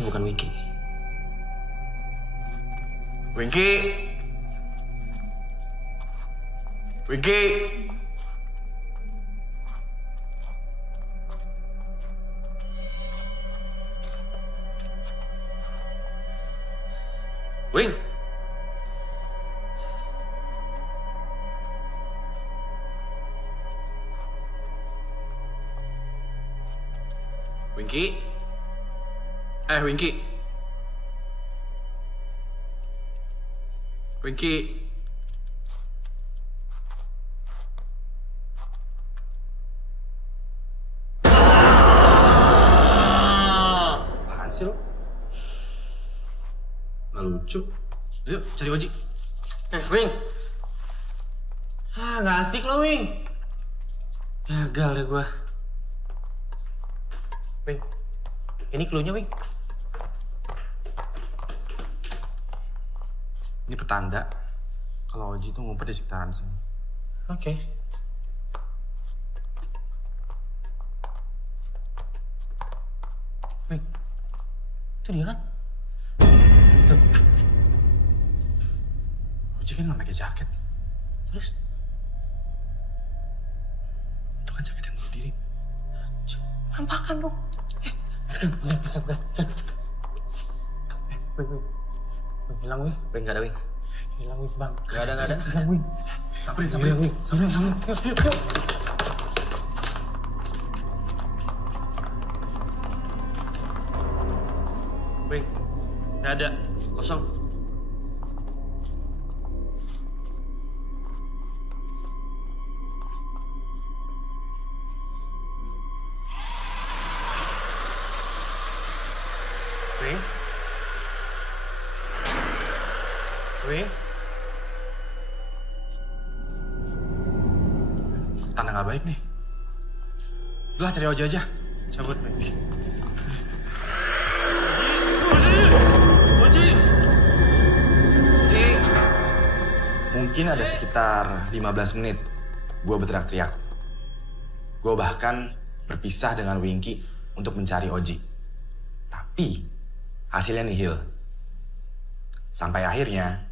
Itu bukan Winky. Winky! Winky! Wing! Winky? Winky? Winky? Apaan sih lo? Nggak lucu. Yuk, cari Oji. Wing. Nggak asik lo, Wing. Gagal deh gua. Wing, ini clue-nya, Wing. Ini petanda kalau Oji tuh ngumpet di sekitaran sini. Oke. Wing, itu dia kan? Tuh. Oji kan nggak pakai jaket. Terus? Itu kan jaket yang bunuh diri. Nampakan dong. Bukan. Wing. Hilang, Wing. Wing, nggak ada, Wing. Hilang, Wing, bang. Nggak ada. Hilang, Wing. Samperin. Wing. Samperin. Yuk. Wing, nggak ada. Kosong. Wing? Tanda nggak baik nih. Udah, cari Oji aja. Cabut, Wing. Oji! Mungkin ada sekitar 15 menit gue berteriak-teriak. Gue bahkan berpisah dengan Winky untuk mencari Oji. Tapi hasilnya nihil. Sampai akhirnya,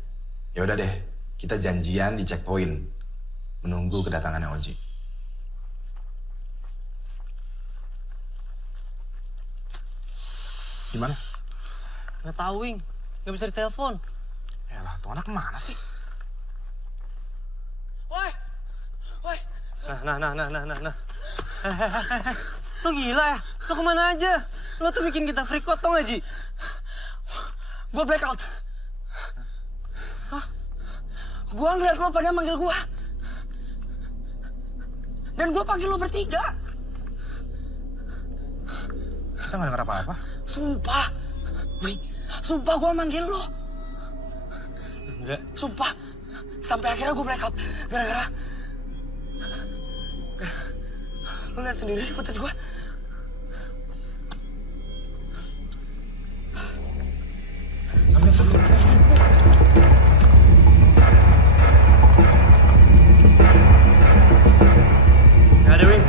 ya udah deh, kita janjian di checkpoint menunggu kedatangannya Oji. Gimana? Nggak tahu, Wing. Nggak bisa ditelepon. Yalah, tuh anak kemana sih? Woi! Nah. Lo gila ya? Lo kemana aja? Lo tuh bikin kita freak out, tau gak, Ji? Gue blackout. Hah? Gue ngeliat lo pada manggil gue. Dan gue panggil lo bertiga. Kita nggak dengar apa-apa. Sumpah. Wing, sumpah gue manggil lo. Enggak. Sumpah. Sampai akhirnya gue blackout. Gara-gara... Lo lihat sendiri di footage gue. Sampai. Nggak ada, Wing.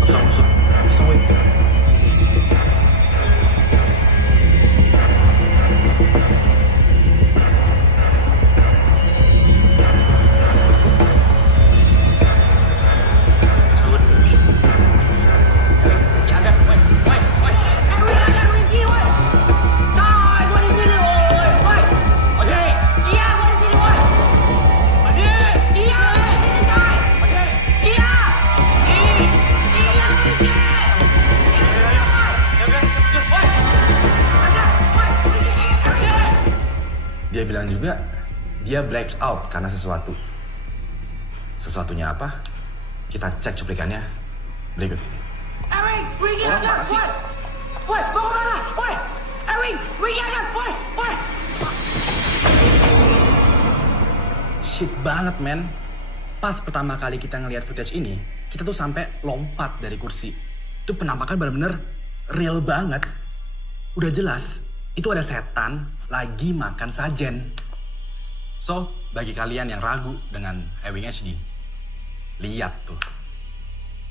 Kosong, Wing. Dia bilang juga, dia black out karena sesuatu. Sesuatunya apa? Kita cek cuplikannya berikut ini. Wing, Orang mana sih? Woi, mau kemana? Woi, Wing, jangan, woi. Shit banget, men. Pas pertama kali kita ngelihat footage ini, kita tuh sampai lompat dari kursi. Itu penampakan benar-benar real banget. Udah jelas, itu ada setan lagi makan sajen. So, bagi kalian yang ragu dengan Ewing HD, lihat tuh.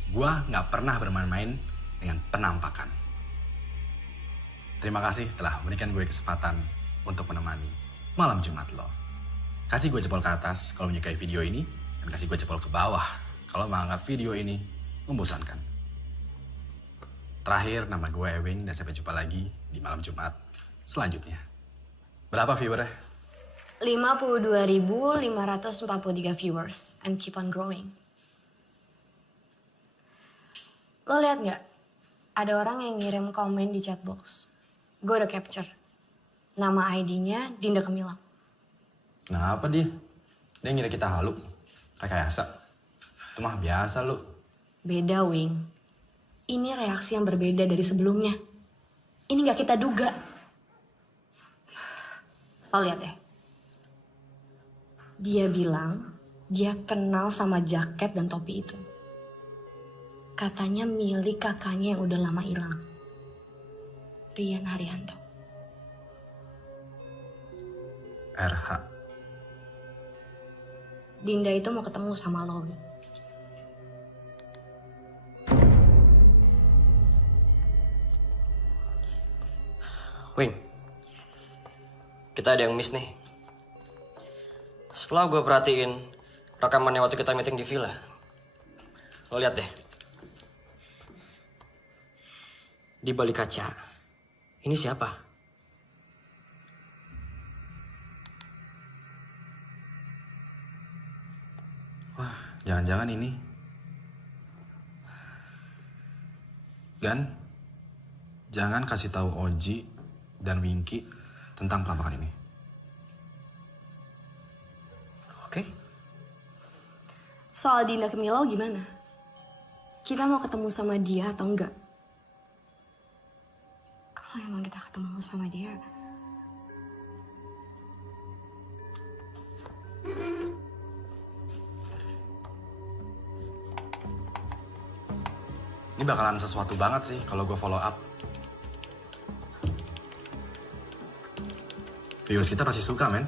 Gua nggak pernah bermain-main dengan penampakan. terima kasih telah memberikan gue kesempatan untuk menemani malam Jumat lo. Kasih gue jempol ke atas kalau menyukai video ini, dan kasih gue jempol ke bawah kalau menganggap video ini membosankan. Terakhir, nama gue Ewing dan sampai jumpa lagi di malam Jumat selanjutnya. Berapa viewernya? 52.543 viewers and keep on growing. Lo lihat nggak? Ada orang yang ngirim komen di chat box. Gue udah capture. Nama ID-nya Dinda Gemilang. Kenapa dia? Dia ngira kita halu. Rekayasa. Itu mah biasa lu. Beda, Wing. Ini reaksi yang berbeda dari sebelumnya. Ini nggak kita duga. Lo lihat deh. Dia bilang dia kenal sama jaket dan topi itu. Katanya milik kakaknya yang udah lama hilang. Rian Haryanto. RH. Dinda itu mau ketemu sama lo. Wing, kita ada yang miss nih. Setelah gue perhatiin rekamannya waktu kita meeting di villa, lo lihat deh. Di balik kaca, ini siapa? Wah, jangan-jangan ini. Gan, jangan kasih tahu Oji dan Winky tentang penampakan ini. Oke. Soal Dinda Gemilang gimana? Kita mau ketemu sama dia atau enggak? Kalau emang kita ketemu sama dia... Ini bakalan sesuatu banget sih kalau gue follow up. Viewers kita pasti suka, men.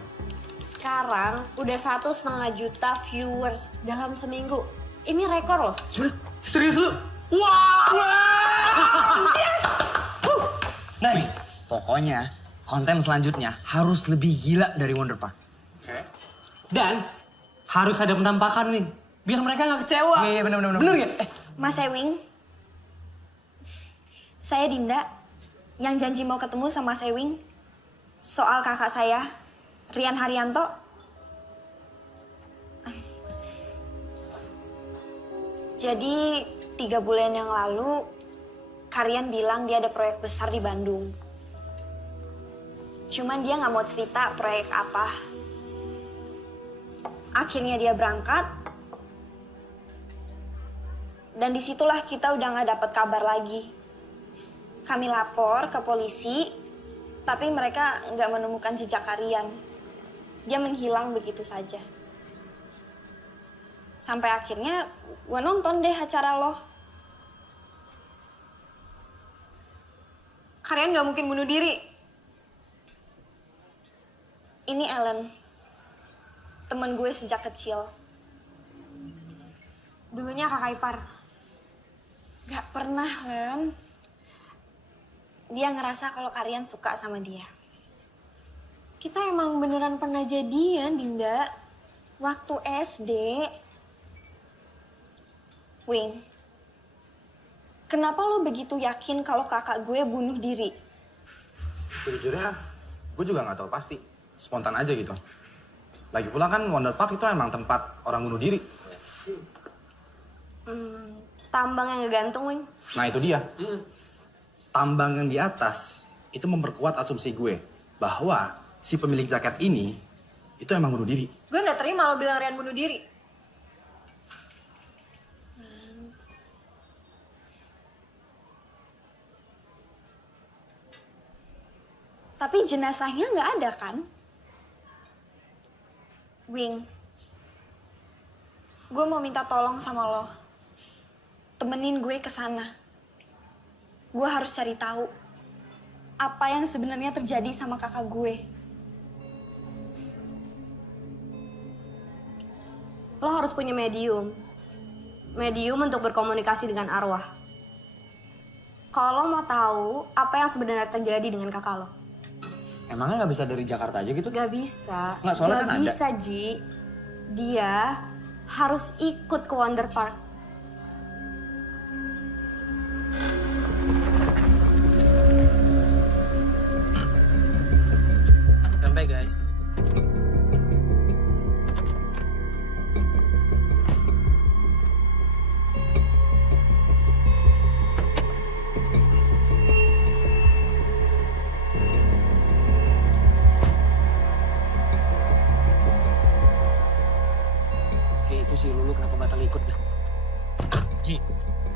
Sekarang udah 1,5 juta viewers dalam seminggu. Ini rekor loh. Serius lu? Nice. Pokoknya konten selanjutnya harus lebih gila dari Wonder Park. Dan harus ada penampakan, Wing. Biar mereka nggak kecewa. Iya bener. Bener nggak? Mas Ewing, saya Dinda yang janji mau ketemu sama Mas Ewing soal kakak saya, Rian Haryanto. Jadi 3 bulan yang lalu, Karian bilang dia ada proyek besar di Bandung. Cuman dia nggak mau cerita proyek apa. Akhirnya dia berangkat. Dan disitulah kita udah nggak dapat kabar lagi. Kami lapor ke polisi, tapi mereka nggak menemukan jejak Karian. Dia menghilang begitu saja. Sampai akhirnya gue nonton deh acara lo. Karian nggak mungkin bunuh diri. Ini Ellen, temen gue sejak kecil. Dulunya kakak ipar. Gak pernah, Len. Dia ngerasa kalau Karian suka sama dia. Kita emang beneran pernah jadian, Dinda. Waktu SD. Wing, kenapa lo begitu yakin kalau kakak gue bunuh diri? Sejujurnya, gue juga nggak tahu pasti. Spontan aja gitu. Lagi pula kan Wonder Park itu emang tempat orang bunuh diri. Tambang yang ngegantung, Wing. Nah itu dia. Tambang yang di atas itu memperkuat asumsi gue bahwa si pemilik jaket ini itu emang bunuh diri. Gue nggak terima lo bilang Rian bunuh diri. Tapi jenazahnya nggak ada kan? Wing, gue mau minta tolong sama lo. Temenin gue ke sana. Gue harus cari tahu apa yang sebenarnya terjadi sama kakak gue. Lo harus punya medium. Medium untuk berkomunikasi dengan arwah. kalau mau tahu apa yang sebenarnya terjadi dengan kakak lo. Emangnya nggak bisa dari Jakarta aja gitu? Gak bisa. Nggak, soalnya Gak kan ada. bisa, Ji. Dia harus ikut ke Wonder Park. Sampai guys. Kayak itu si Lulu kenapa batal ikut dah? Ji,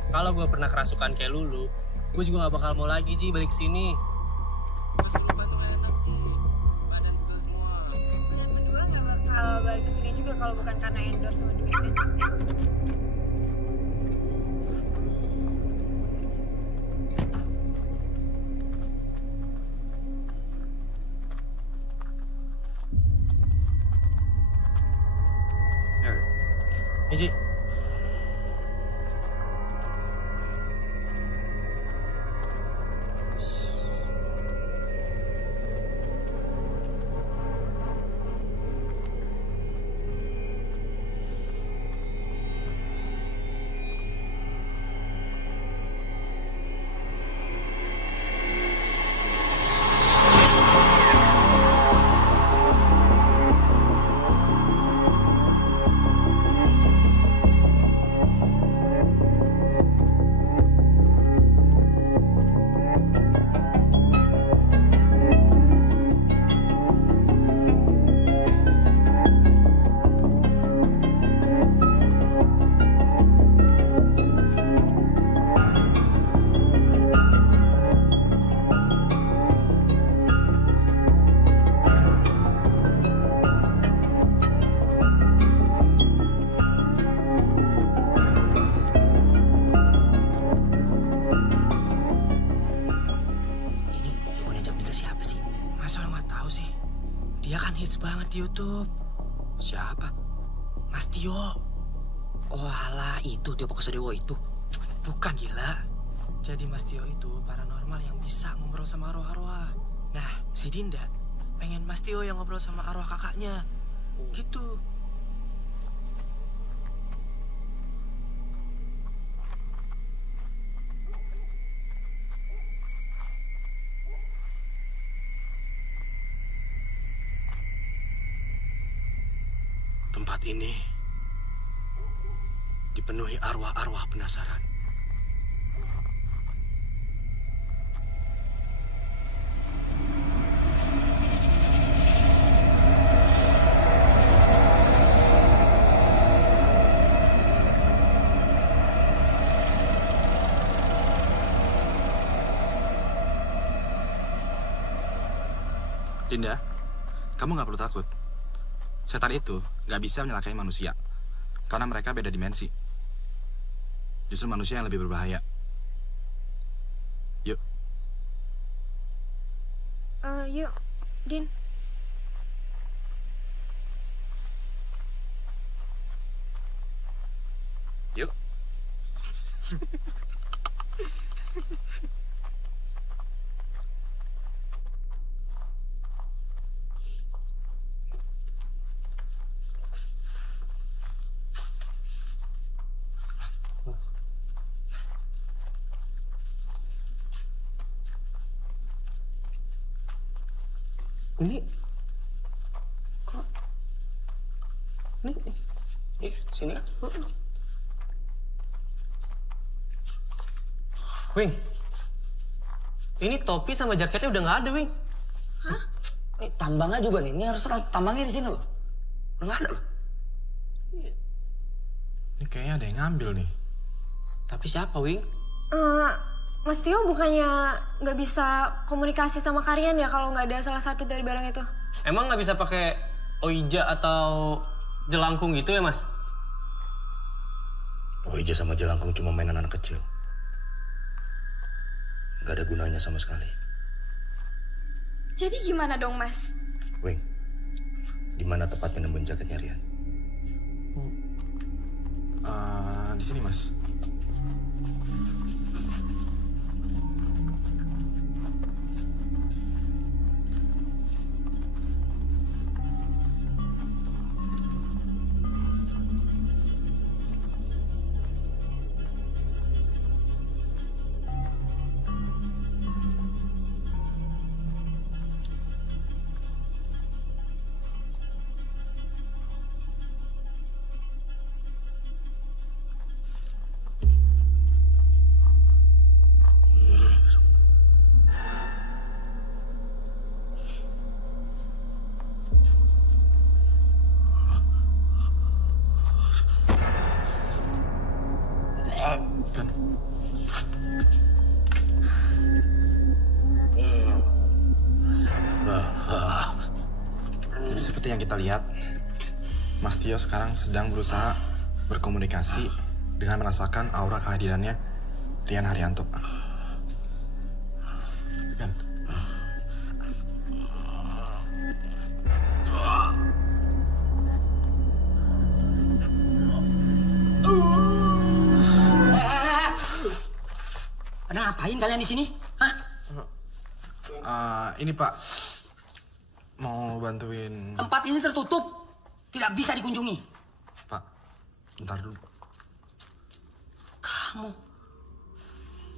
kalau gue pernah kerasukan kayak Lulu, gue juga gak bakal mau lagi Ji balik sini. Gue suruh bantu gak enak Ji, badan pegel semua. Kalian berdua gak bakal balik ke sini juga kalau bukan karena endorse sama duit, kan? Ya Ji. Ini Ibu Nejak Minta siapa sih? Masa lo nggak tahu sih? Dia kan hits banget di YouTube. Siapa? Mas Tio. Oh alah, itu Tio Pakusadewo itu. Bukan, gila. Jadi Mas Tio itu paranormal yang bisa ngobrol sama arwah-arwah. Nah, si Dinda pengen Mas Tio yang ngobrol sama arwah kakaknya. Gitu. Tempat ini dipenuhi arwah-arwah penasaran. Dinda, kamu nggak perlu takut. Setan itu nggak bisa menyelakai manusia, karena mereka beda dimensi. Justru manusia yang lebih berbahaya. Yuk. Yuk, Din. Yuk. Ini kok ini sini. Wing, ini topi sama jaketnya udah nggak ada, Wing. Nih tambangnya juga nih, ini harus tambangnya di sini loh. Udah nggak ada loh. Ini kayaknya ada yang ngambil nih. Tapi siapa, Wing? Mas Tio bukannya nggak bisa komunikasi sama Karian ya kalau nggak ada salah satu dari barang itu? Emang nggak bisa pakai oija atau jelangkung gitu ya, Mas? Oija sama jelangkung cuma mainan anak kecil. Gak ada gunanya sama sekali. Jadi gimana dong, Mas? Wing, di mana tepatnya nemuin jaketnya Rian? Di sini, Mas. seperti yang kita lihat, Mas Tio sekarang sedang berusaha berkomunikasi dengan merasakan aura kehadirannya Rian Haryanto. Dan Pada ngapain kalian di sini? Hah? ini Pak, mau bantuin Tempat ini tertutup. Tidak bisa dikunjungi. Pak. Bentar dulu. Kamu.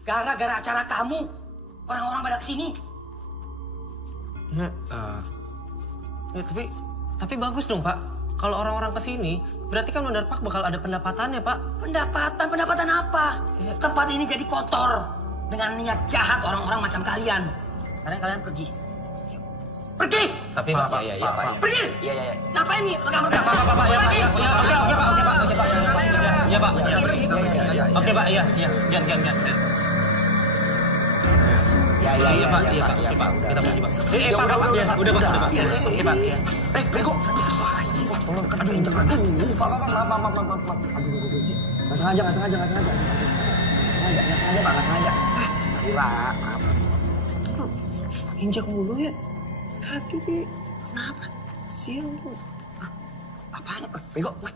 Gara-gara acara kamu, orang-orang pada kesini. Ya, tapi bagus dong, Pak. Kalau orang-orang kesini, berarti kan Mondar Park bakal ada pendapatannya, Pak. Pendapatan apa? Iya. Tempat ini jadi kotor. Dengan niat jahat orang-orang macam kalian. Sekarang kalian pergi. Pergi! Tapi Pak, Iya, iya, Pak. Pergi! Iya, iya. Ngapain nih? Rekam-rekam. Pak, ya, Pak, ya, Pergi! Pak, ya, oke, Pak, ya, Pak, oke, Pak, iya, jangan. Iya, Iya, Pak, kita pergi, Pak. Pak, udah, Pak, oke, Pak, ya. Bego. Tolong, aduh, injak. Aduh, Pak, maaf. Aduh. Nggak sengaja, Pak. Nggak sengaja. Aduh, Pak, maaf. Injak mulu ya. Hati sih. Kenapa? Siang tuh. Apaan, Pak? Bego, weh.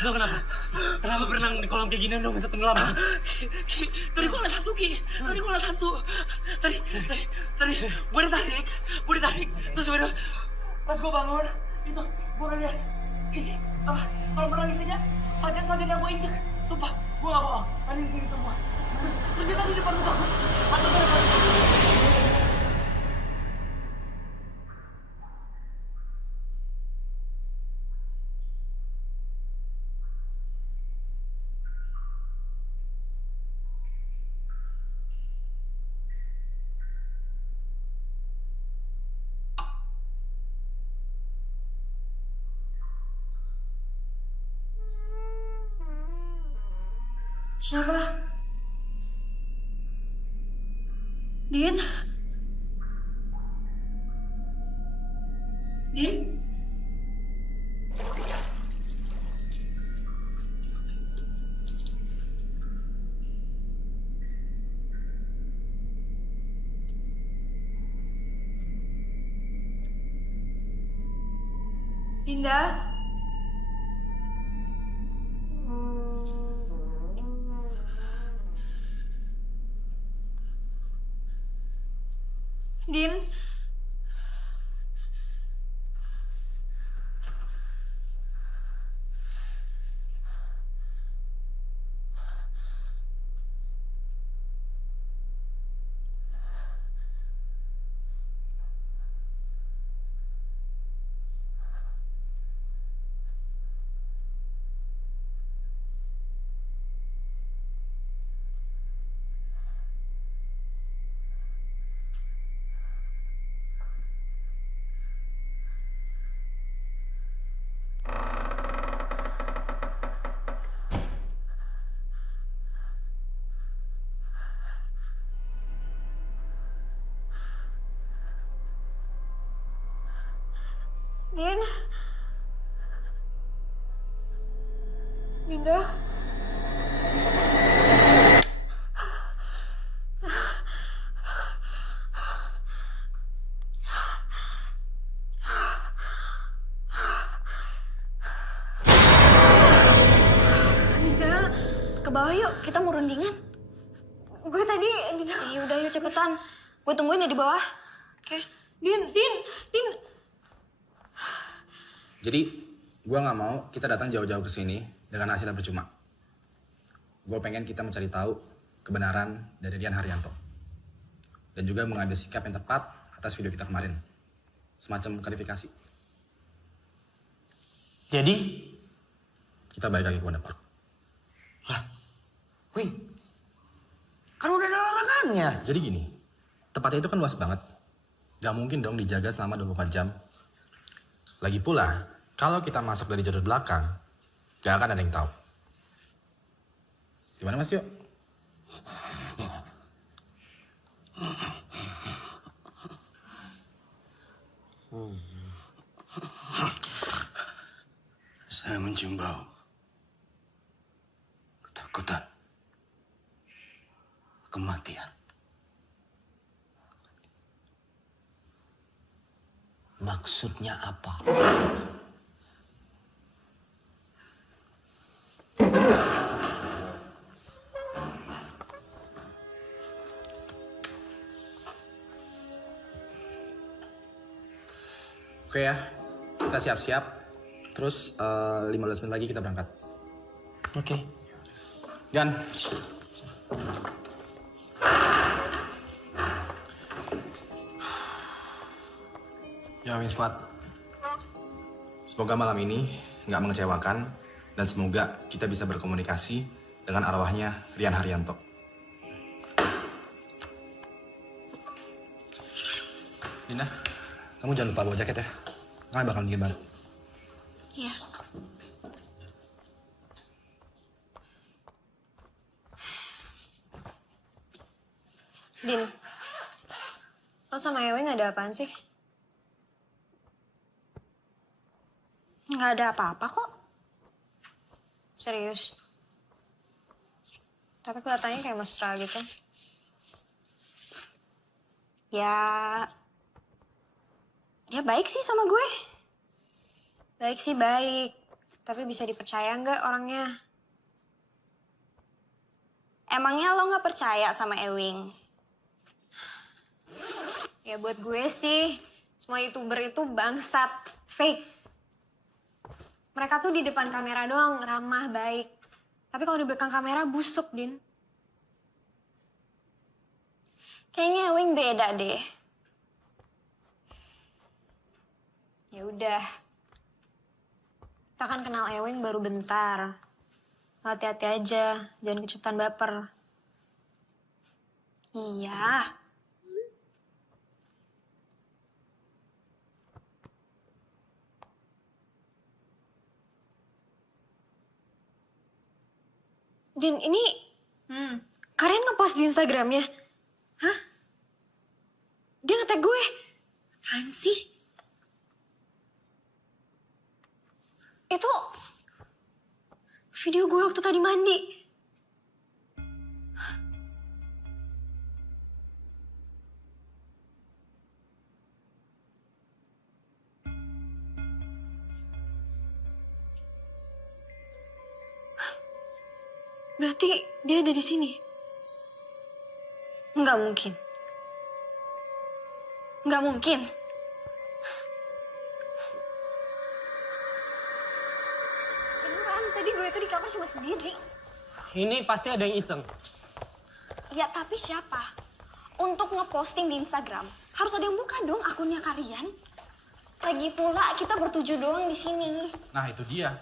Lo kenapa? Kenapa berenang di kolam kayak gini lo bisa tenggelam? Tadi gua liat hantu, Ki. Tadi gua ditarik. Terus udah pas gua bangun, itu gua ngeliat ini apa? Kalau menangis aja, sajen yang gua injek. Sumpah, gua gak bohong. Tadi di sini semua. Terus dia tadi di depan gua. Atau di depan gua. Siapa? Din? Din? Dinda? Din? Din. Dinda. Dinda, ke bawah yuk, kita mau rundingan. Gue tadi, Dinda. Udah yuk cepetan. Gue tungguin ya di bawah. Oke. Din. Jadi, gue nggak mau kita datang jauh-jauh ke sini dengan hasil yang percuma. Gue pengen kita mencari tahu kebenaran dari Rian Haryanto. Dan juga mengambil sikap yang tepat atas video kita kemarin. Semacam klarifikasi. Jadi? Kita balik lagi ke Wonder Park. Lah, Wing, kan udah ada larangannya. Jadi gini, tempatnya itu kan luas banget. Gak mungkin dong dijaga selama 24 jam. Lagi pula, kalau kita masuk dari jalur belakang, gak akan ada yang tahu. Gimana Mas Yo? Saya mencium bau. Ketakutan. Kematian. Maksudnya apa? Oke ya, kita siap-siap. Terus 15 menit lagi kita berangkat. Oke. Gan. Ya, Wing Squad. Semoga malam ini nggak mengecewakan dan semoga kita bisa berkomunikasi dengan arwahnya Rian Haryanto. Dinda, kamu jangan lupa bawa jaket ya. Kalian bakal dingin banget. Iya. Din, lo sama Ewing ada apaan sih? Nggak ada apa-apa kok. Serius. Tapi kelihatannya kayak mesra gitu. Ya, dia baik sih sama gue. Baik sih baik, tapi bisa dipercaya nggak orangnya? Emangnya lo nggak percaya sama Ewing? Ya buat gue sih, semua YouTuber itu bangsat, fake. Mereka tuh di depan kamera doang ramah, baik. Tapi kalau di belakang kamera busuk, Din. Kayaknya Ewing beda deh. Ya udah. Kita kan kenal Ewing baru bentar. Hati-hati aja, jangan kecepatan baper. Iya. Din, ini kalian ngepost di Instagramnya? Hah? Dia nge-tag gue? Apaan sih? Itu video gue waktu tadi mandi. Berarti dia ada di sini? Nggak mungkin. Nggak mungkin. Beneran, tadi gue itu di kamar cuma sendiri. Ini pasti ada yang iseng. Ya tapi siapa? Untuk ngeposting di Instagram, harus ada yang buka dong akunnya kalian. Lagi pula kita bertujuh doang di sini. Nah itu dia.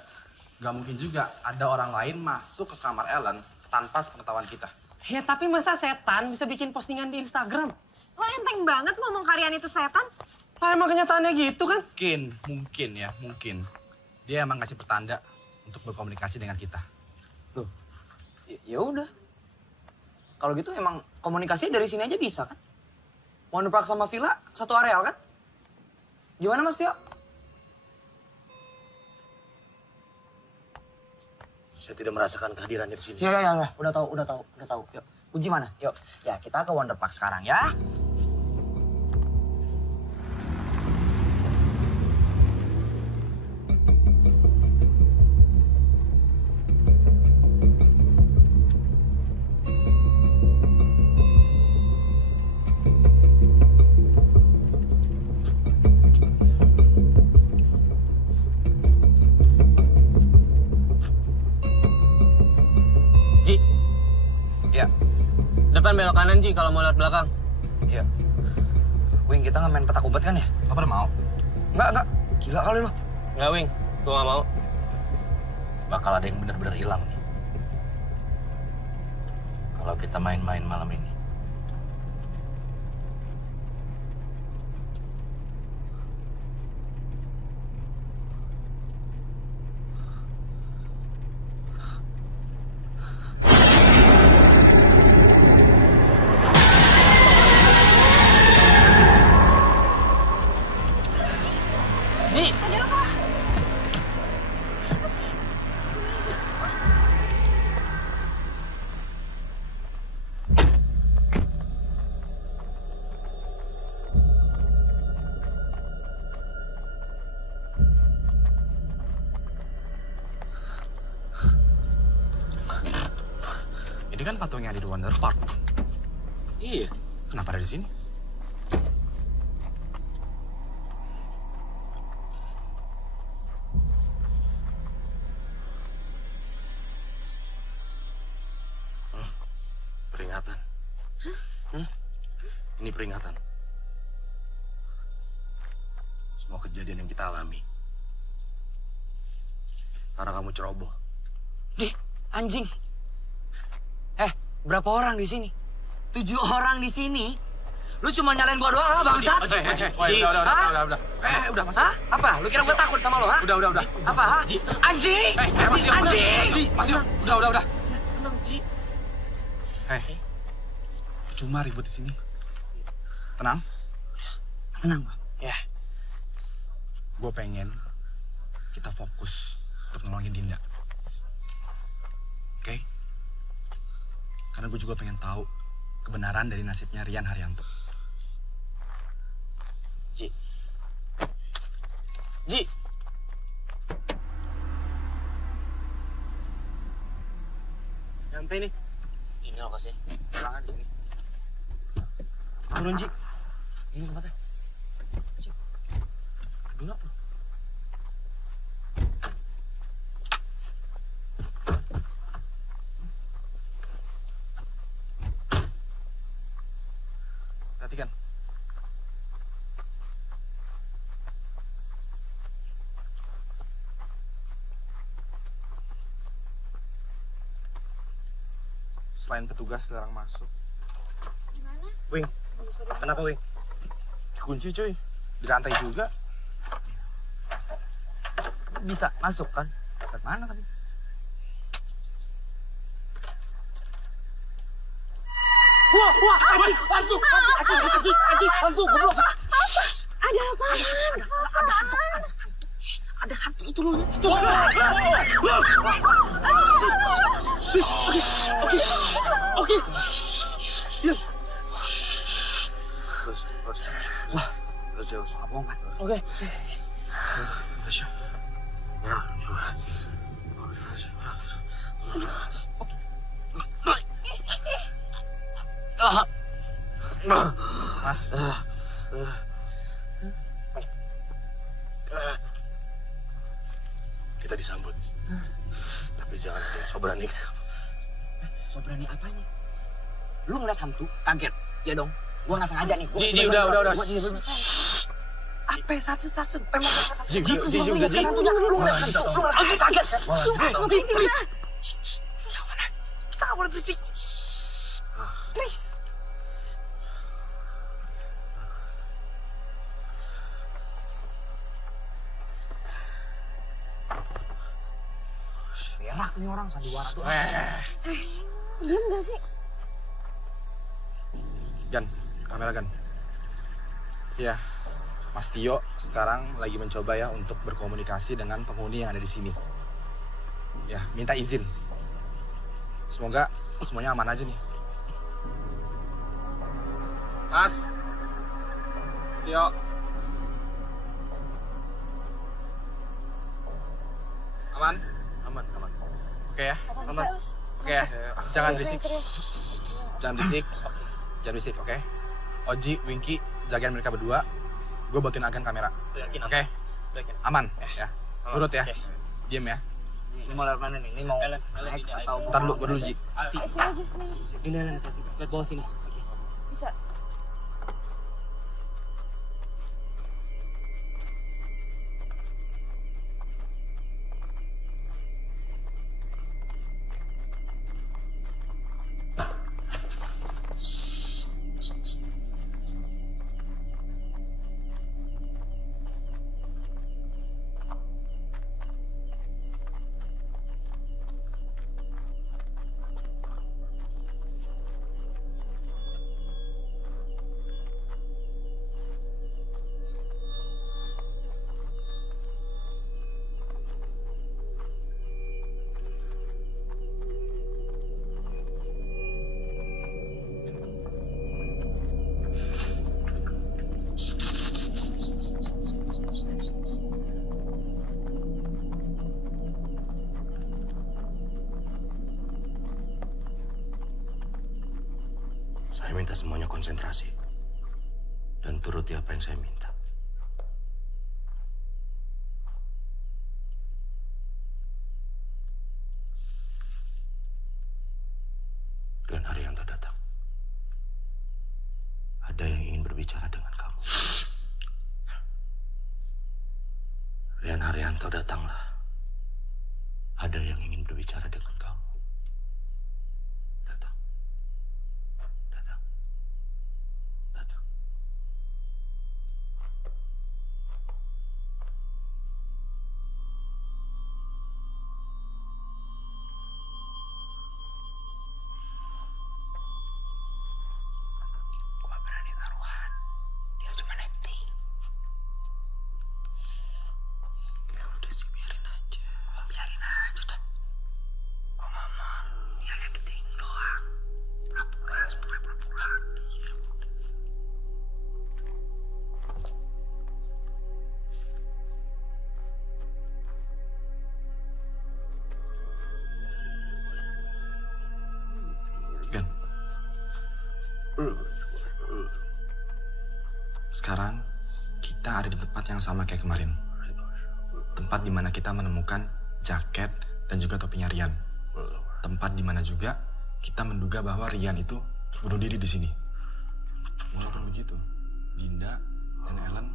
Gak mungkin juga ada orang lain masuk ke kamar Ellen tanpa sepengetahuan kita. Ya tapi masa setan bisa bikin postingan di Instagram? Lo enteng banget ngomong kalian itu setan. Ah, emang kenyataannya gitu kan? Mungkin. Dia emang ngasih pertanda untuk berkomunikasi dengan kita. Loh, ya udah. Kalau gitu emang komunikasi dari sini aja bisa kan? Wonder Park sama Villa satu areal kan? Gimana Mas Tio? Saya tidak merasakan kehadirannya di sini. Ya. Udah tahu. Yuk, kunci mana? Yuk. Ya, kita ke Wonder Park sekarang ya. Ji, Ya, depan belok kanan Ji kalau mau lewat belakang. ya. Wing, kita nggak main petak umpet kan ya? Lo pada mau? Enggak. Gila kali lo. Nggak, Wing. Gue nggak mau. Bakal ada yang benar-benar hilang nih. Kalau kita main-main malam ini. Ji, Ada apa? Apa sih? Ini kan patung yang ada di Wonder Park. iya. Kenapa ada di sini? Peringatan. Ini peringatan. Semua kejadian yang kita alami. Karena kamu ceroboh. Dih, anjing. Berapa orang di sini? 7 orang di sini. Lu cuma nyalain gua doang, bangsat. Udah. Udah, Mas. Hah? Apa? Lu kira gua takut sama lo, ha? Udah. Apa, ha? Anjing! Anjing! Mas, udah. Tenang, Ji. Cuma ribut di sini. Tenang. Tenang, Bang. Ya. Gue pengen kita fokus untuk nolongin Dinda. Oke? Karena gue juga pengen tahu kebenaran dari nasibnya Rian Haryanto. Ji. Sampai nih. Ini lokasi. Orangnya di sini. Turun, Ji. Ini tempatnya. Dulu apa? Perhatikan. Selain petugas dilarang masuk. Wing. Kenapa, Wing? Dikunci cuy. Di rantai juga. Bisa masuk kan? Ke mana tapi? Ada apaan? Ada hantu itu loh. Terus. Oke. Mas. Kita disambut. Tapi jangan ada yang so berani kayak kamu. So berani apanya? Lu ngeliat hantu, kaget. Ya dong. Gua nggak sengaja nih. Gua Ji, tiba-tiba udah. gua tiba-tiba apa ya, sarsen. Emang Ji. Lu ngeliat hantu. Lu kaget. Kita nggak boleh berisik. Please. Berak nih orang sandiwara tuh. Sebelum gak sih? Gan, kamera Gan. Iya, Mas Tio sekarang lagi mencoba ya untuk berkomunikasi dengan penghuni yang ada di sini. ya minta izin. Semoga semuanya aman aja nih. Mas, Setio. Aman? Aman. Oke ya? Aman. Oke ya? Jangan berisik. Serius. Jangan berisik, oke? Oji, Winky, jagain mereka berdua. Gue bantuin agen kamera. Yakin? Oke? Yakin? Aman ya? Nurut ya? Oke. Diem ya? Ini mau lewat mana nih? Ini mau naik atau Ntar gue dulu, Ji. Sini aja. Ini, lihat bawah sini. Bisa. Saya minta semuanya konsentrasi dan turuti apa yang saya minta. Dan Haryanto datang. Ada yang ingin berbicara dengan kamu. Rian Haryanto datanglah. Ada yang ingin berbicara dengan kamu. Datang. Gua berani taruhan. Dia cuma acting. Ya udah sih, biarin aja dah. Gua ngomong, dia acting doang. Pura-pura. Iya, udah. Gan. Sekarang kita ada di tempat yang sama kayak kemarin. Tempat di mana kita menemukan jaket dan juga topinya Rian. Tempat di mana juga kita menduga bahwa Rian itu bunuh diri di sini. Walaupun begitu, Dinda dan Ellen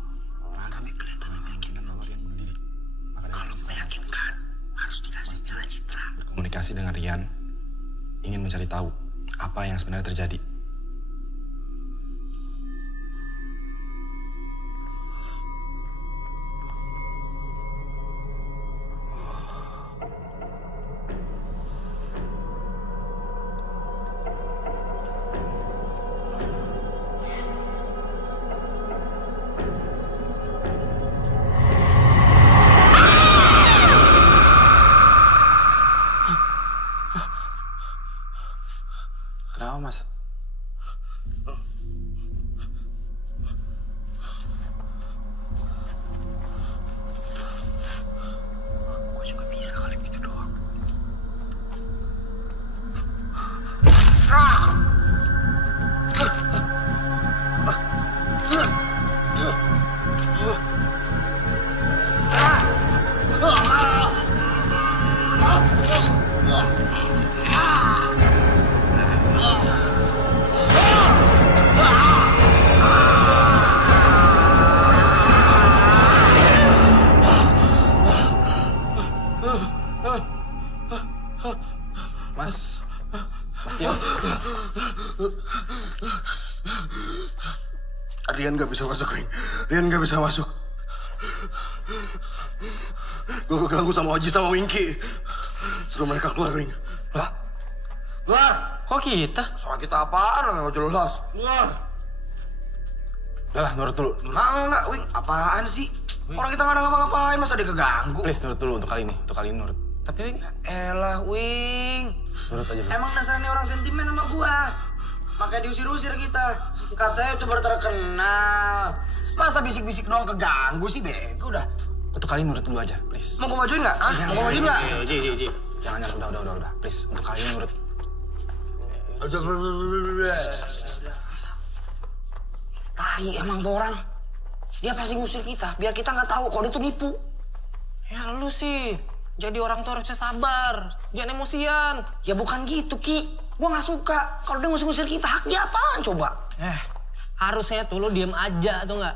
kami kelihatan meyakinkan bahwa Rian bunuh diri. Kalau meyakinkan, harus dikasih jalan citra. Berkomunikasi dengan Rian, ingin mencari tahu apa yang sebenarnya terjadi. Kenapa, Mas? Gue juga bisa kali begitu doang. Mas Tio. Rian gak bisa masuk, Wing. Rian gak bisa masuk. Gue keganggu sama Oji sama Winky. Suruh mereka keluar, Wing. Lah, Keluar! Kok kita? soal kita apaan? Nggak jelas. Keluar! Udah lah, nurut dulu. Enggak, Wing. Apaan sih? Orang kita nggak ada ngapa-ngapain, masa dia keganggu? Please, nurut dulu untuk kali ini. Untuk kali ini nurut. Tapi Wing, elah Wing. Nurut aja, Bro. Emang dasarnya orang sentimen sama gua. Makanya diusir-usir kita. Katanya itu baru terkenal. Masa bisik-bisik doang keganggu sih, bego dah. Untuk kali nurut dulu aja, please. Mau gua majuin nggak? Hah? Mau gua majuin nggak? Ji. Jangan, udah. Please, untuk kali ini nurut. Tai emang tuh orang. Dia pasti ngusir kita, biar kita nggak tahu kalau dia tuh nipu. Ya lu sih. Jadi orang tuh harusnya sabar. Jangan emosian. Ya bukan gitu, Ki. Gua nggak suka kalau dia ngusir-ngusir kita. Hak dia apaan coba? Harusnya tuh lu diem aja tuh nggak?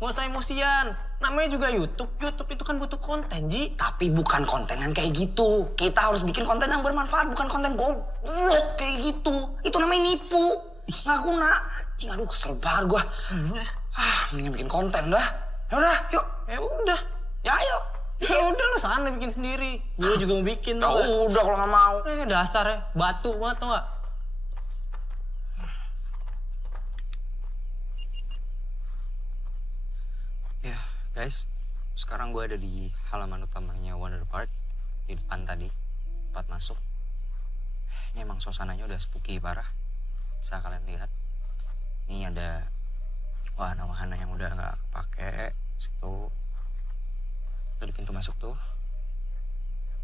Nggak usah emosian. Namanya juga YouTube. YouTube itu kan butuh konten, Ji. Tapi bukan konten yang kayak gitu. Kita harus bikin konten yang bermanfaat, bukan konten goblok kayak gitu. Itu namanya nipu. Nggak guna. Cing, aduh kesel banget gua. Mendingan bikin konten dah. Ya udah, yuk. Ya udah. Ya ayo. Ya udah lu sana bikin sendiri. Gue juga mau bikin Ya tuh. udah kalau nggak mau. Dasar ya. Batu banget tuh nggak? Ya, guys, sekarang gue ada di halaman utamanya Wonder Park, di depan tadi, tempat masuk. Ini emang suasananya udah spooky parah, bisa kalian lihat. Ini ada wahana-wahana yang udah nggak kepake, situ. Itu di pintu masuk tuh.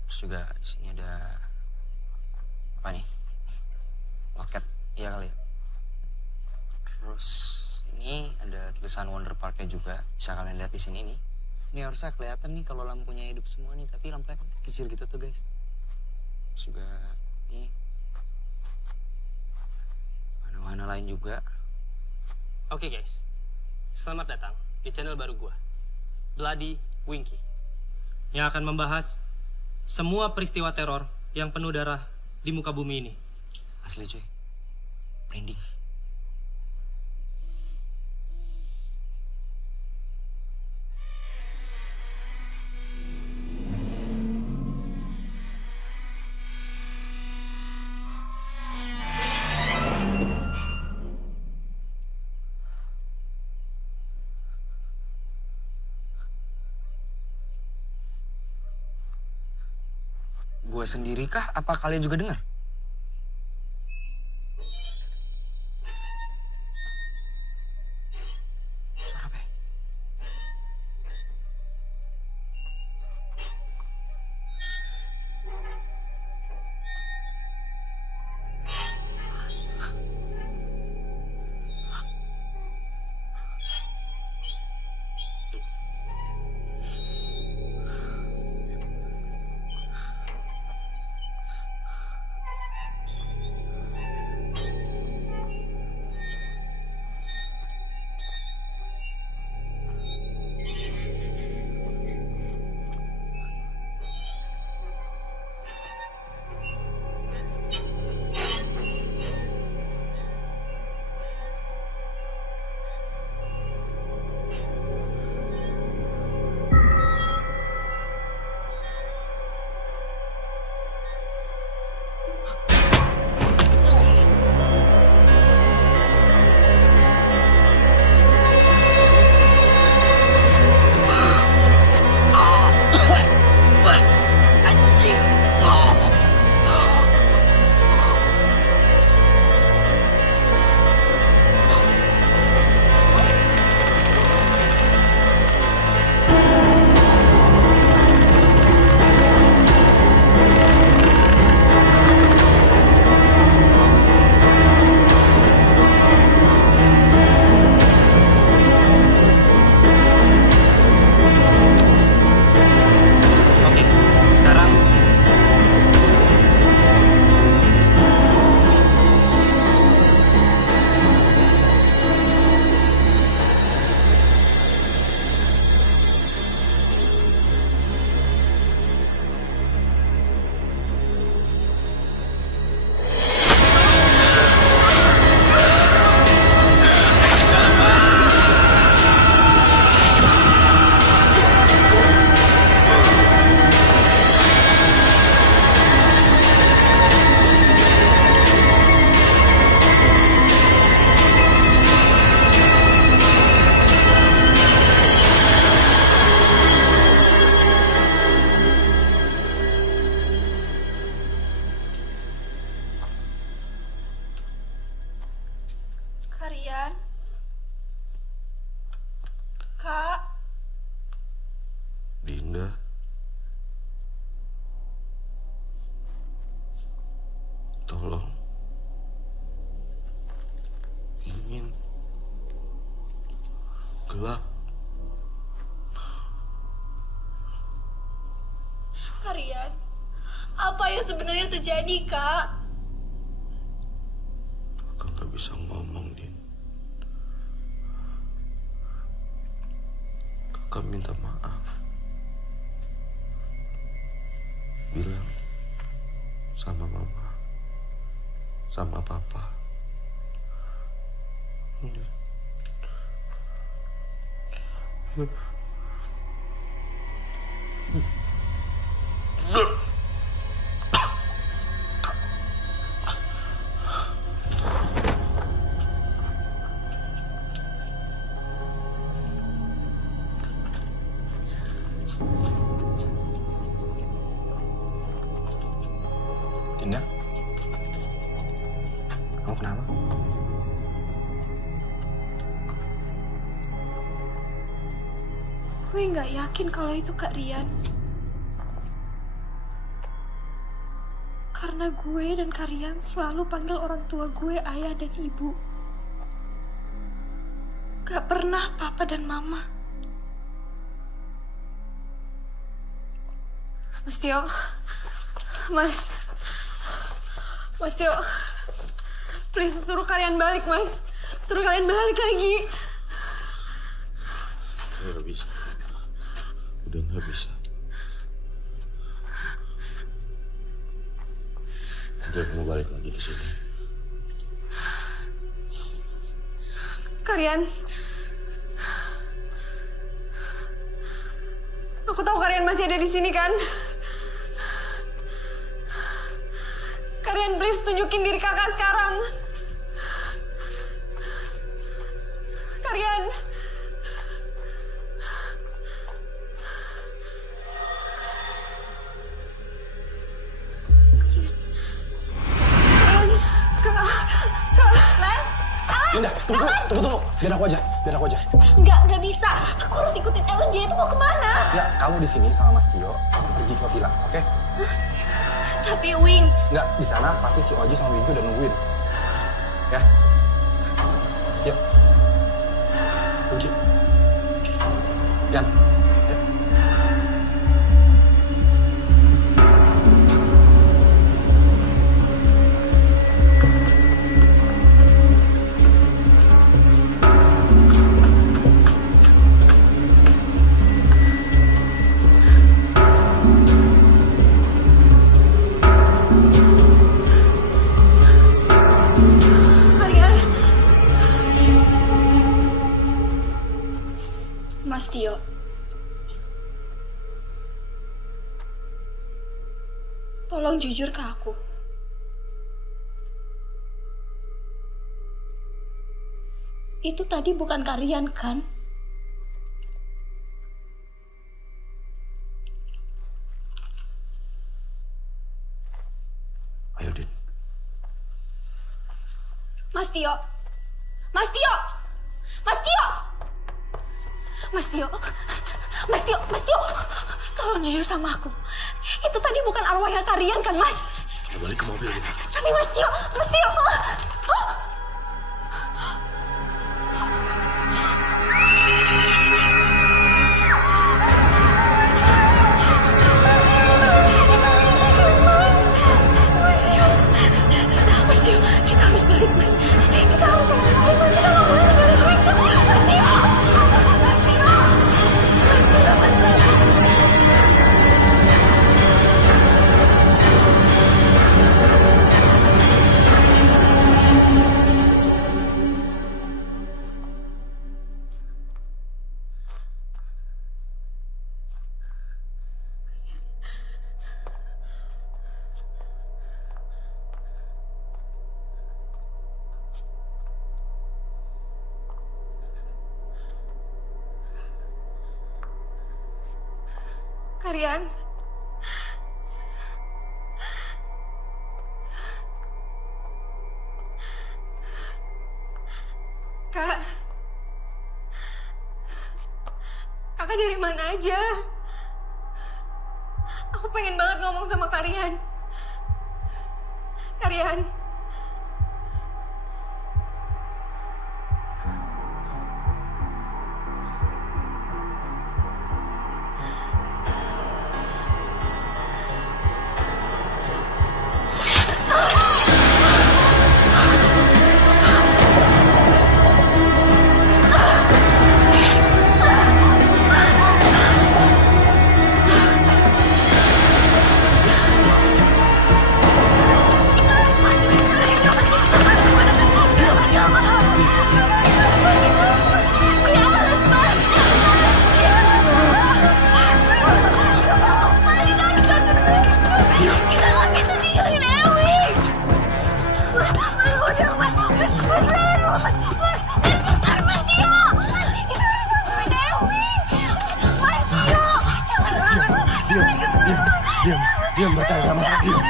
Terus juga di sini ada apa nih? Loket, iya kali ya. Terus ini ada tulisan Wonder Park-nya juga, bisa kalian lihat di sini nih. Ini harusnya kelihatan nih kalau lampunya hidup semua nih, tapi lampunya kan kecil gitu tuh guys. Terus juga nih wahana-wahana lain juga. Oke guys, selamat datang di channel baru gua, Bloody Winky, yang akan membahas semua peristiwa teror yang penuh darah di muka bumi ini. Asli cuy, branding. Gue sendiri kah? Apa kalian juga dengar? Suara apa ya? Kak. Dinda. Tolong. Dingin. Gelap. Karian, apa yang sebenarnya terjadi, Kak? Kakak gak bisa ngomong, Din. Kakak minta maaf. Bilang sama mama, sama papa. Din. Dinda, kamu kenapa? Gue nggak yakin kalau itu Kak Rian. Karena gue dan Kak Rian selalu panggil orang tua gue ayah dan ibu. Gak pernah papa dan mama. Mas Tio. Mas Tio. Please suruh kalian balik, Mas. Suruh kalian balik lagi. Gak bisa. Udah gak bisa. Udah mau balik lagi ke sini. Kalian. Aku tahu kalian masih ada di sini kan? Kalian please tunjukin diri kakak sekarang. Kalian. Dinda, tunggu. Biar aku aja. Nggak bisa. Aku harus ikutin Ellen, dia itu mau kemana? Nggak, kamu di sini sama Mas Tio pergi ke villa, oke? Tapi Wing, Nggak, di sana pasti si Oji sama Wingky udah nungguin. Ya? Mas Tio. Kunci. Jan. Ayo. kalian. Mas Tio. Tolong jujur ke aku. Itu tadi bukan kalian kan? Ayo, Din. Mas Tio. Mas Tio. Mas Tio. Mas Tio. Mas Tio. Mas Tio. Tolong jujur sama aku. Itu tadi bukan arwahnya kalian kan, Mas? Kita balik ke mobil ini. Tapi Mas Tio. Mas Tio. Mas Tio, kita harus balik, Mas. Kita harus balik, Mas. Kita nggak boleh balik lagi. Mas Tio. Mas Tio. Mas Tio, bener. Kalian. Kak. Kakak dari mana aja? Aku pengen banget ngomong sama Karian. Karian. Diam, percaya sama saya, diam.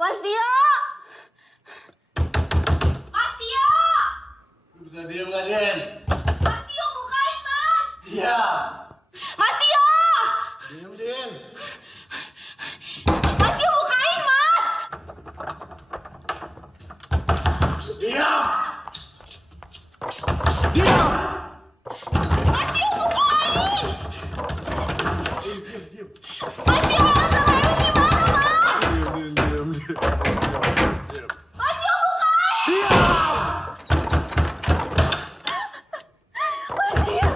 Mas Tio! Mas Tio! Bisa diam nggak, Den? Mas Tio, bukain, Mas! Diam. Mas Tio! Diam, Den. Mas Tio, bukain, Mas! Diam. Diam. Mas Tio, bukain! Mas Tio, antara ini gimana, Mas? Diam. Mas Tio, bukain! Mas Tio!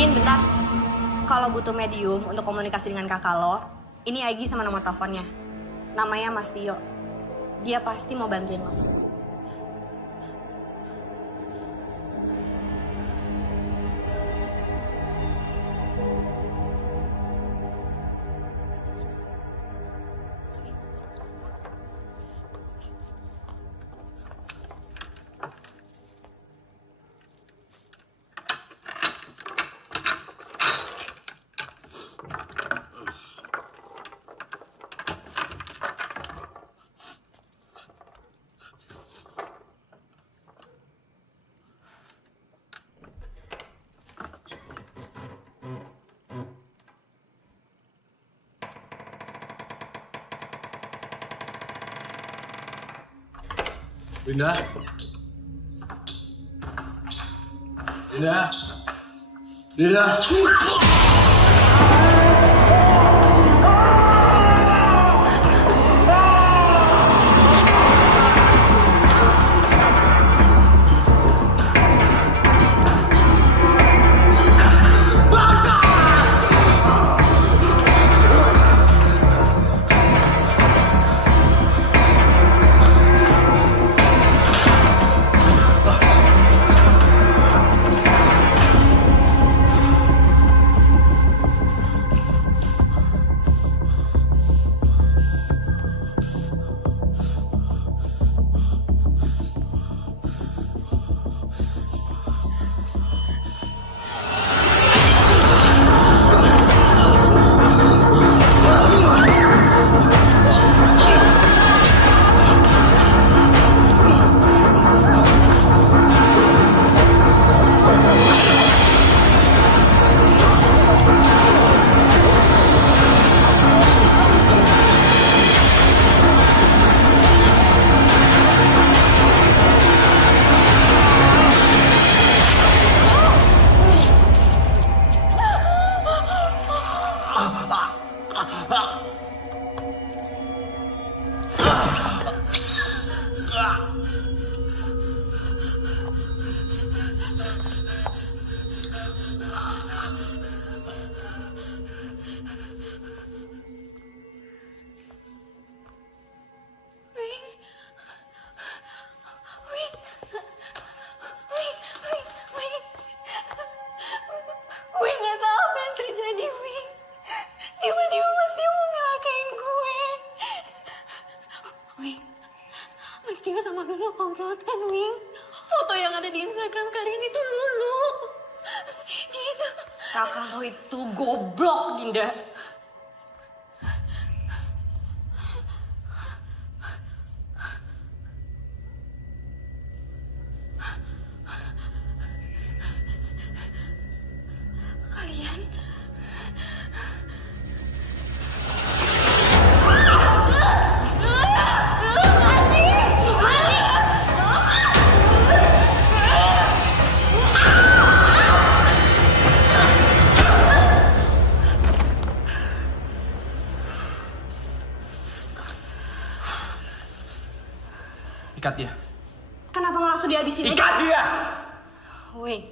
Din, bentar. Kalau butuh medium untuk komunikasi dengan kakak lo, ini Agi sama nama teleponnya. Namanya Mas Tio. Dia pasti mau bantuin lo. Dinda. Dinda. Dinda. Gue nggak tahu apa yang terjadi, Wing. Tiba-tiba Mas Tio mau ngelakain gue. Wing, Mas Tio sama Lulu komplotan, Wing. Foto yang ada di Instagram kalian itu Lulu. Gitu. Kakak lo itu goblok, Dinda. Kalian Ikat dia. Kenapa nggak langsung dihabisin aja? Ikat dia! Wing,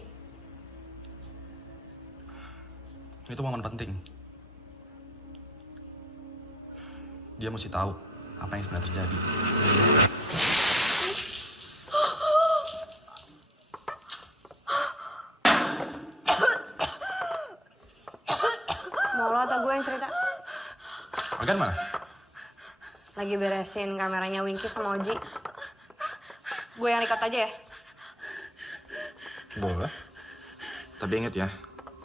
Itu momen penting. Dia mesti tahu apa yang sebenarnya terjadi. mau lo atau gue yang cerita? Agan mana? Lagi beresin kameranya Winky sama Oji. Gue yang record aja ya? Boleh. Tapi ingat ya,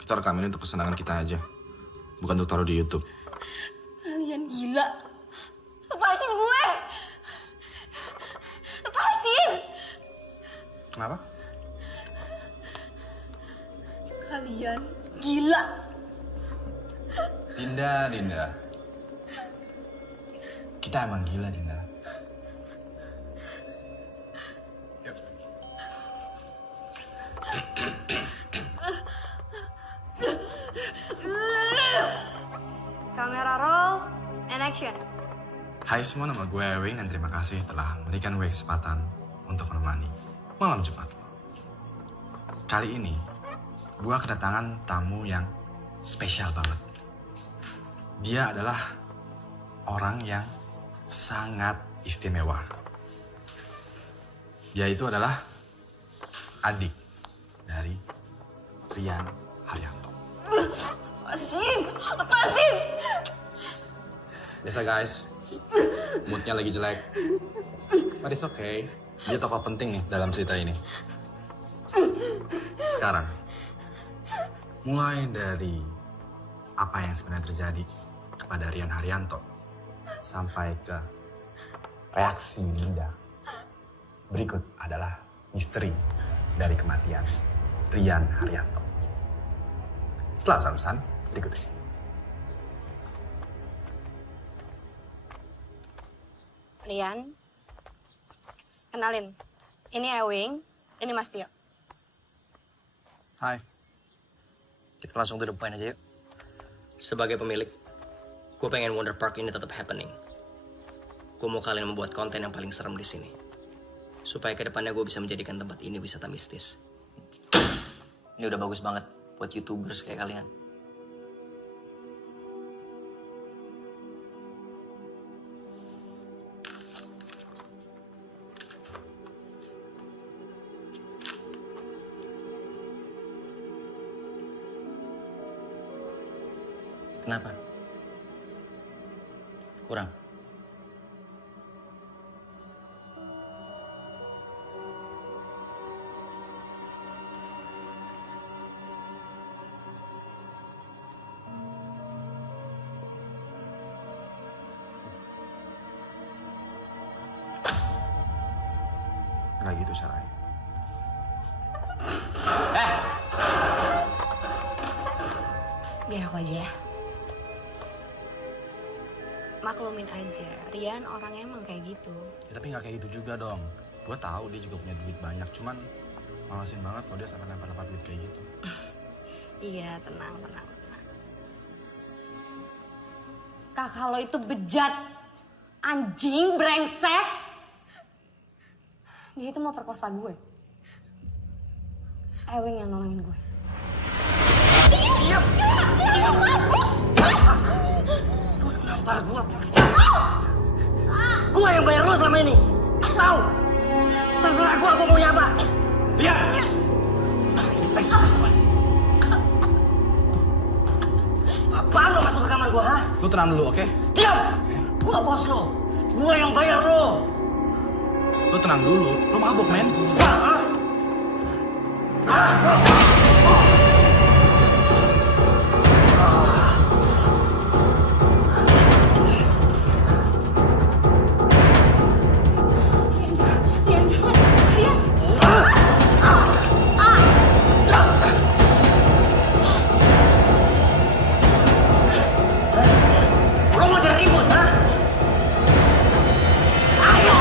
kita rekamin untuk kesenangan kita aja. Bukan untuk taruh di YouTube. Kalian gila. Lepasin gue. Lepasin. Kenapa? Kalian gila. Dinda. Kita emang gila, Dinda. Yuk. Kamera roll and action. Hai semua, nama gue Wing dan terima kasih telah memberikan gue kesempatan untuk menemani malam Jumat. Kali ini, gue kedatangan tamu yang spesial banget. Dia adalah orang yang sangat istimewa. Dia itu adalah adik dari Rian Haryanto. Lepasin. Biasa guys, moodnya lagi jelek. But it's okay. Dia tokoh penting nih dalam cerita ini. Sekarang, mulai dari apa yang sebenarnya terjadi kepada Rian Haryanto sampai ke reaksi Dinda. Berikut adalah misteri dari kematian Rian Haryanto. Setelah pesan-pesan berikut ini. Rian, Kenalin, ini Ewing, ini Mas Tio. Hai. Kita langsung to the point aja yuk. Sebagai pemilik, gue pengen Wonder Park ini tetap happening. Gue mau kalian membuat konten yang paling serem di sini. Supaya kedepannya gue bisa menjadikan tempat ini wisata mistis. Ini udah bagus banget buat YouTubers kayak kalian. Kenapa? Kurang? Nggak gitu caranya. Biar aku aja ya. Maklumin aja, Rian orangnya emang kayak gitu. Ya, tapi nggak kayak gitu juga dong. Gue tahu dia juga punya duit banyak, cuman malesin banget kalau dia sampai lempar-lempar duit kayak gitu. Iya, tenang. Kakak lo itu bejat, anjing, brengsek. Dia itu mau perkosa gue. Ewing yang nolongin gue. Nampar gue. Gue yang bayar lo selama ini. Tahu? Terserah gue maunya apa. Lihat. Apaan lo masuk ke kamar gue, ha? Lu tenang dulu, oke? Diam! Gue bos lo. Gue yang bayar lo. Lu tenang dulu. Lu mabuk, men. Lo mau cari ribut, ha? Ayo!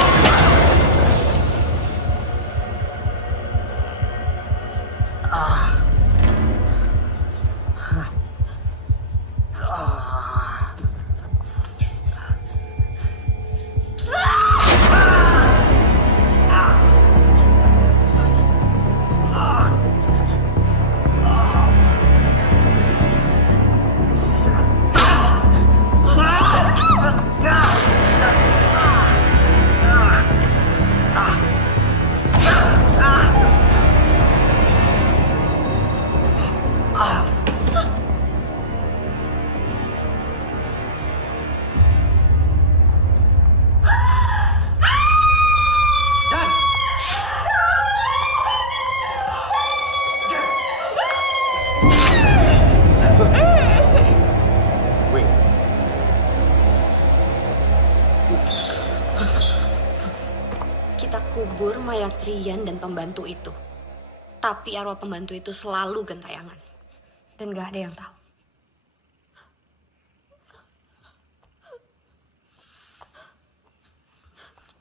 Wait, Kita kubur mayat Rian dan pembantu itu. Tapi arwah pembantu itu selalu gentayangan. Dan gak ada yang tahu.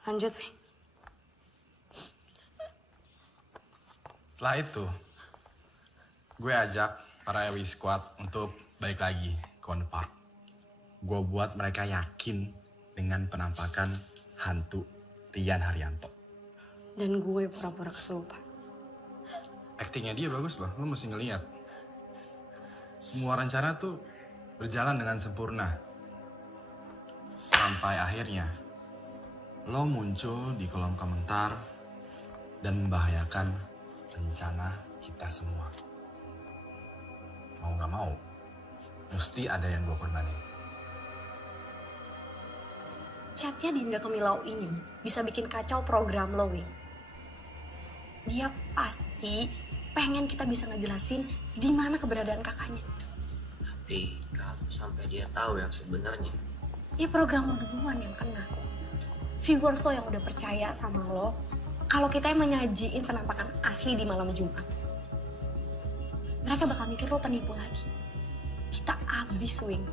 Lanjut, Wing. setelah itu gue ajak para Ewi Squad untuk balik lagi ke Wonder Park. Gue buat mereka yakin dengan penampakan hantu Rian Haryanto. Dan gue pura-pura kesurupan. Aktingnya dia bagus loh, lo mesti ngeliat. Semua rencana tuh berjalan dengan sempurna. Sampai akhirnya, lo muncul di kolom komentar dan membahayakan rencana kita semua. Mau gak mau, mesti ada yang gue korbanin. Chatnya Dinda Kemilau ini bisa bikin kacau program lo, Wing. Dia pasti pengen kita bisa ngejelasin di mana keberadaan kakaknya. Tapi kalau sampai dia tahu yang sebenarnya, Ya program lo duluan yang kena. Viewers lo yang udah percaya sama lo kalau kita yang menyajiin penampakan asli di malam Jumat. Mereka bakal mikir lo penipu lagi. Kita abis, Wing.